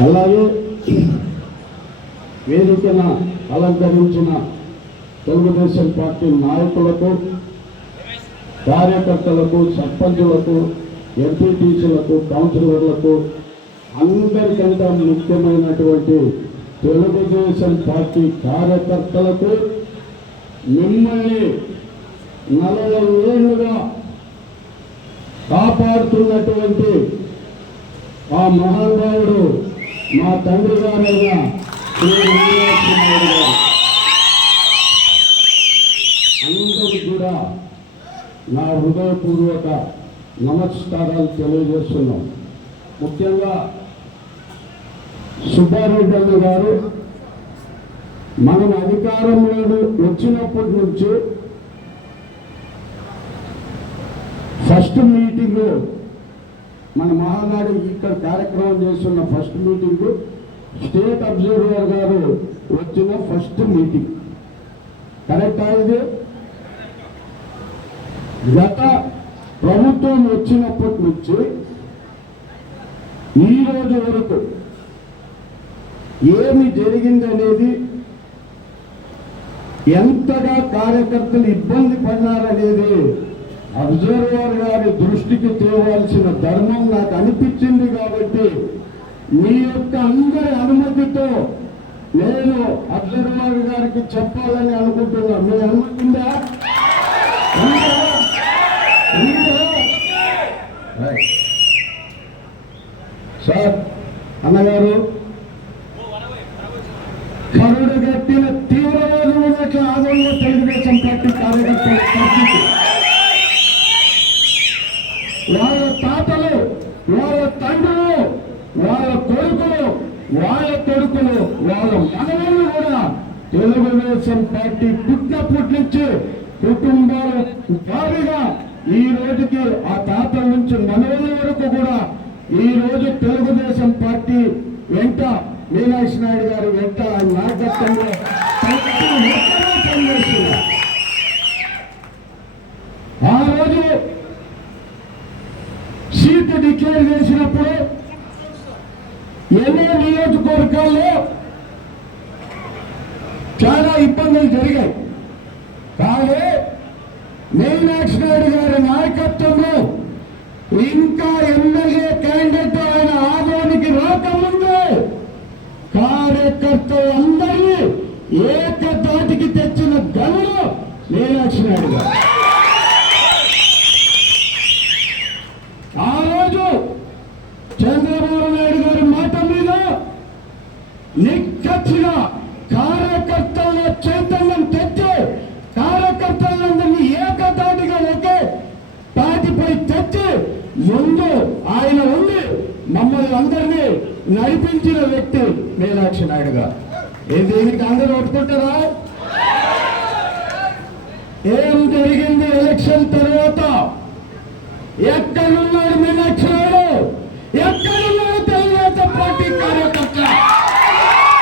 అలాగే వేదికన అలంకరించిన తెలుగుదేశం పార్టీ నాయకులకు కార్యకర్తలకు సర్పంచులకు ఎంపీటీసీలకు కౌన్సిలర్లకు అందరికంటే ముఖ్యమైనటువంటి తెలుగుదేశం పార్టీ కార్యకర్తలకు మిమ్మల్ని నలభై ఏళ్ళుగా కాపాడుతున్నటువంటి ఆ మహానుభావుడు మా తండ్రి గారైన అందరికి కూడా నా హృదయపూర్వక నమస్కారాలు తెలియజేస్తున్నాం. ముఖ్యంగా సుబ్బారెడ్డి గారు మనం అధికారంలో వచ్చినప్పటి నుంచి ఫస్ట్ మీటింగ్ మన మహానాడు ఇక్కడ కార్యక్రమం చేస్తున్న ఫస్ట్ మీటింగ్ స్టేట్ అబ్జర్వర్ గారు వచ్చిన ఫస్ట్ మీటింగ్ కరెక్టా ఇది? గత ప్రభుత్వం వచ్చినప్పటి నుంచి ఈ రోజు వరకు ఏమి జరిగిందనేది ఎంతగా కార్యకర్తలు ఇబ్బంది పడినారనేది అబ్జర్వర్ గారి దృష్టికి తేవాల్సిన ధర్మం నాకు అనిపించింది కాబట్టి మీ యొక్క అందరి అనుమతితో నేను అబ్జర్వర్ గారికి చెప్పాలని అనుకుంటున్నా. మీ అనుమతి ఉందా ఉందా? ఉందా? రైట్. సార్ అన్నగారు కరుడు గట్టిన తీవ్రవాదం ఉన్నట్లు ఆదంలో తెలుగుదేశం పార్టీ కార్యకర్తల పరిస్థితి వాళ్ళ తాతలు వాళ్ళ తండ్రులు వాళ్ళ కొడుకులు వాళ్ళ కొడుకులు వాళ్ళ మనవళ్ళు కూడా తెలుగుదేశం పార్టీ పుట్టినప్పటి నుంచి కుటుంబాల వారిగా ఈ రోజుకి ఆ తాతల నుంచి మనవల వరకు కూడా ఈ రోజు తెలుగుదేశం పార్టీ వెంట మీనాక్షి నాయుడు గారు వెంట నాయకత్వంలో ఆ రోజు సీటు డిక్లేర్ చేసినప్పుడు ఎన్నో నియోజకవర్గాల్లో ఇబ్బందులు జరిగాయి. కానీ మీనాక్షి నాయుడు గారి నాయకత్వంలో ఇంకా ఎమ్మెల్యే క్యాండిడేట్ ఆయన ఆదానికి రాకముందే కార్యకర్తలు అందరినీ ఏకతాటికి తెచ్చిన గనులు మీనాక్షి నాయుడు గారు ఆ రోజు చంద్రబాబు నాయుడు గారి మాట మీద నిక్కచ్చిగా కార్యకర్తల చైతన్యం తెచ్చి కార్యకర్తలందరినీ ఏకతాటిగా ఒకే తాటిపై తెచ్చి ముందు ఆయన ఉండి మమ్మల్ని అందరినీ నడిపించిన వ్యక్తి మీనాక్షి నాయుడు గారు ఏ దీనికి అందరూ ఒప్పుకుంటారా? ఏం జరిగింది ఎలక్షన్ తర్వాత? ఎక్కడున్నాడు మీనాక్షి నాయుడు ఎక్కడున్నాడు తెలుగుదేశం పార్టీ కార్యకర్త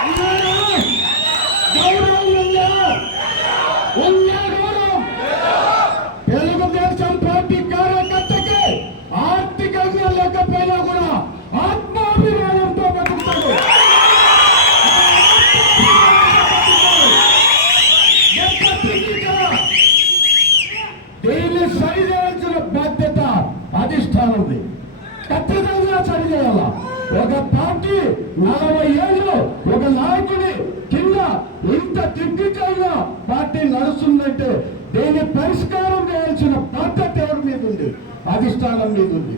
ఉన్నారా? గౌరవం ఉందా ఉందా గౌరవం తెలుగుదేశం పార్టీ కార్యకర్తకి ఆర్థికంగా లేకపోయినా కూడా ఆత్మాభిమానంతో బతుకుతాడు ఎంత పిచ్చి కదా? దీన్ని సరిచేయాల్సిన బాధ్యత ఉంది ఖచ్చితంగా సరిచేయాల ఒక పార్టీ నలభై ఏళ్ళు ఒక నాయకుడి కింద ఇంత క్రిటికల్గా పార్టీ నడుస్తుందంటే దీన్ని పరిష్కారం చేయాల్సిన బాధ్యత ఎవరి మీద ఉంది? అధిష్టానం మీద ఉంది.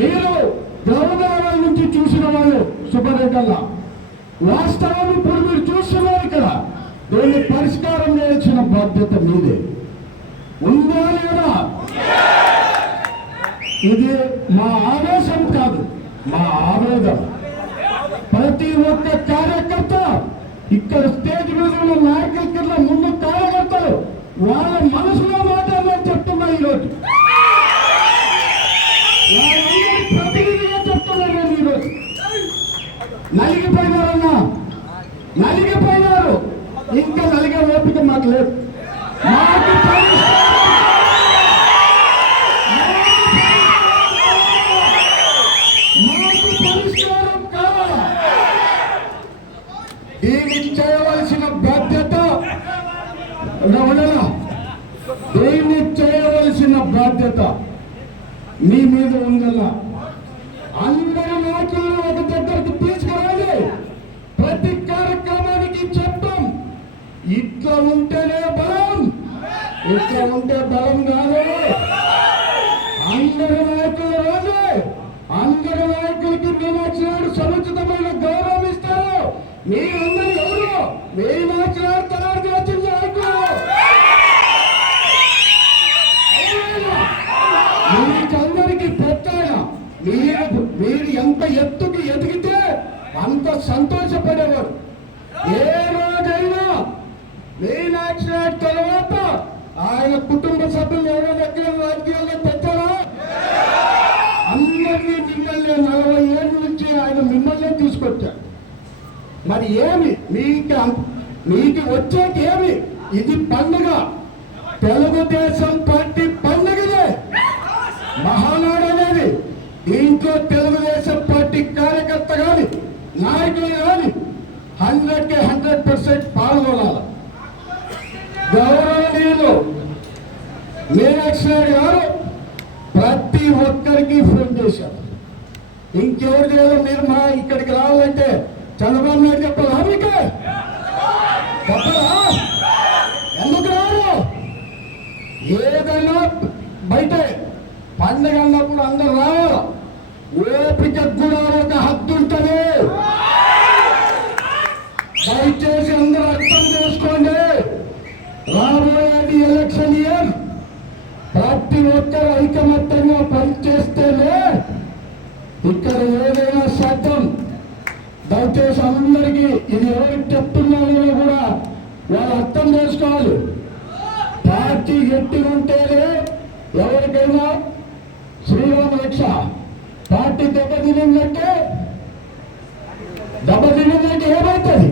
మీరు గౌరవాల నుంచి చూసిన వాళ్ళు సుబ్బరెడ్డల్లా. వాస్తవం ఇప్పుడు మీరు చూస్తున్నారు ఇక్కడ. దీన్ని పరిష్కారం చేయాల్సిన బాధ్యత మీదే. ఉందా లేదా? ఇది మా ఆవేశం కాదు మా ఆవేదన ప్రతి ఒక్క కార్యకర్త ఇక్కడ స్టేజ్ మీద ఉన్న నాయకుల కింద ముందు కార్యకర్తలు వాళ్ళ మనసులో మాట్లాడాలని చెప్తున్నా ఈరోజు. ప్రతినిధిగా చెప్తున్నాను నేను ఈరోజు. నలిగిపోయినారన్నా? నలిగిపోయినారు. ఇంకా నలిగే ఓపిక మాకు లేదు. అంగీకారం కావాలా దీన్ని చేయవలసిన బాధ్యత రమణరా దీన్ని చేయవలసిన బాధ్యత మీ మీద ఉందల్లా మీరందరూ ఎవరు? మీనాక్షి నాయుడు తయారు వచ్చిన నాయకులు మీకందరికి పెద్ద మీరు మీరు ఎంత ఎత్తుకి ఎదిగితే అంత సంతోషపడేవారు ఏ రోజైనా మీనాక్షి నాయుడు తర్వాత ఆయన కుటుంబ సభ్యులు ఎవరో దగ్గర రాజకీయాల్లో పెట్టారా? అందరినీ మిమ్మల్ని నలభై ఏళ్ళ నుంచి ఆయన మిమ్మల్ని తీసుకొచ్చారు. మరి ఏమి? మీకు మీకు వచ్చేది ఏమి ఇది పండుగ. తెలుగుదేశం పార్టీ పండుగదే మహానాడు అనేది దీంట్లో తెలుగుదేశం పార్టీ కార్యకర్త కానీ నాయకులు కానీ హండ్రెడ్కి హండ్రెడ్ పర్సెంట్ పాల్గొనాలి. గౌరవనీయులు మీనాక్షి గారు ప్రతి ఒక్కరికి ఫోన్ చేశారు. ఇంకెవరు చేయాలో మీరు మా ఇక్కడికి రావాలంటే చంద్రబాబు నాయుడు చెప్పాలా మీకు చెప్పరా? ఎందుకు రారు? ఏదైనా బయట పండుగ అన్నప్పుడు అందరు రావాలి ఓపిక కూడా ఒక హద్దు ఉంటుంది. దయచేసి అందరూ అర్థం చేసుకోండి. రాబోయేది ఎలక్షన్ ఇయర్ ప్రతి ఒక్కరు ఐకమత్యంగా పనిచేస్తేనే ఇక్కడ ఏదైనా దయచేసి అందరికీ ఇది ఎవరికి చెప్తున్నానో కూడా వాళ్ళు అర్థం చేసుకోవాలి. పార్టీ గట్టి ఉంటేనే ఎవరికైనా శ్రీరామ రక్ష. పార్టీ దెబ్బతినిందంటే దెబ్బతినిందంటే ఏమవుతుంది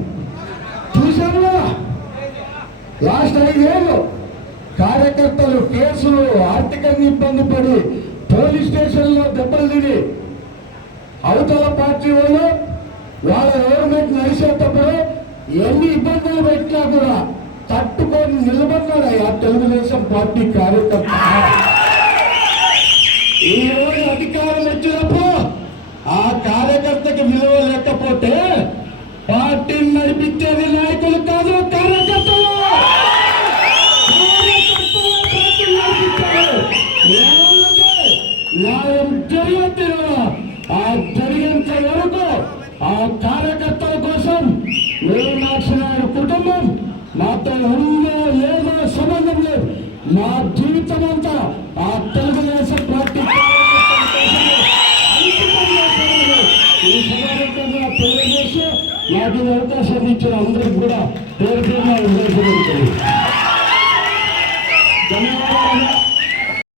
చూశాను కదా? లాస్ట్ ఐదేళ్ళు కార్యకర్తలు కేసులు ఆర్థికంగా ఇబ్బంది పడి పోలీస్ స్టేషన్లో దెబ్బలు తిని అవతల పార్టీ వాళ్ళు వాళ్ళ గవర్నమెంట్ నడిచేటప్పుడు ఎన్ని ఇబ్బందులు పెట్టినా కూడా తట్టుకొని నిలబడ్డాడు ఆ తెలుగుదేశం పార్టీ కార్యకర్త ఈ రోజు అధికారం వచ్చినప్పుడు ఆ కార్యకర్తకి విలువ లేకపోతే పార్టీని నడిపించేది నాయకులు కాదు కార్యకర్తలు కార్యకర్తలు పార్టీని నడిపించారు. వాళ్ళకే న్యాయం జరిగితే ఆ జరిగేంత వరకు ఆ కార్యకర్తల కోసం మీనాక్షి నాయుడు కుటుంబం మాతో ఉందో సంబంధం లేదు నా జీవితం అంతా